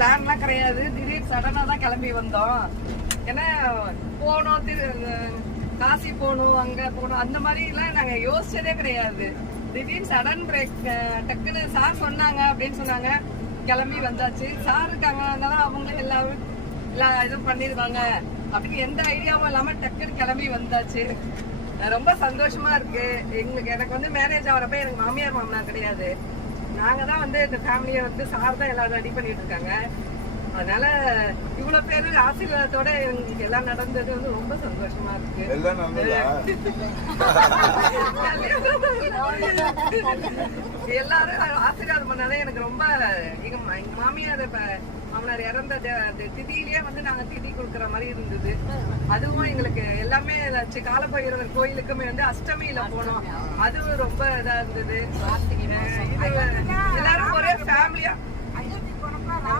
பிளான்லாம் கிடையாது. திடீர் சடனா தான் கிளம்பி வந்தோம். ஏன்னா போனோம், காசி போகணும், அங்க போகணும், அந்த மாதிரி எல்லாம் நாங்க யோசிச்சதே கிடையாது. திடீர்னு சடன் பிரேக், டக்குன்னு சார் சொன்னாங்க அப்படின்னு சொன்னாங்க, கிளம்பி வந்தாச்சு. சார் இருக்காங்க, அதனால அவங்க எல்லாரும் இதுவும் பண்ணிருவாங்க அப்படின்னு எந்த ஐடியாவும் இல்லாம டக்குன்னு கிளம்பி வந்தாச்சு. ரொம்ப சந்தோஷமா இருக்கு. எனக்கு வந்து மேரேஜ் ஆகிறப்ப எனக்கு மாமியார் மாமனார் கிடையாது. நாங்க தான் வந்து இந்த ஃபேமிலியை வந்து சார் தான் எல்லாரும் ரெடி பண்ணிட்டு இருக்காங்க. அதனால இவ்வளவு பேரு ஆசீர்வாதத்தோட எங்களுக்கு எல்லாம் நடந்தது வந்து ரொம்ப சந்தோஷமா இருக்கு. எல்லாரும் ஆசீர்வாதம் பண்ணாலே எனக்கு ரொம்ப, எங்க மாமியார் மாமனார் இறந்த திதியிலேயே வந்து நாங்க திதி கொடுக்குற மாதிரி இருந்தது. அதுவும் எங்களுக்கு எல்லாமே காலபைரவர் கோயிலுக்குமே வந்து அஷ்டமியில போனோம். அதுவும் ரொம்ப இதா இருந்தது. எல்லாரும் ஒரே ஃபேமிலியா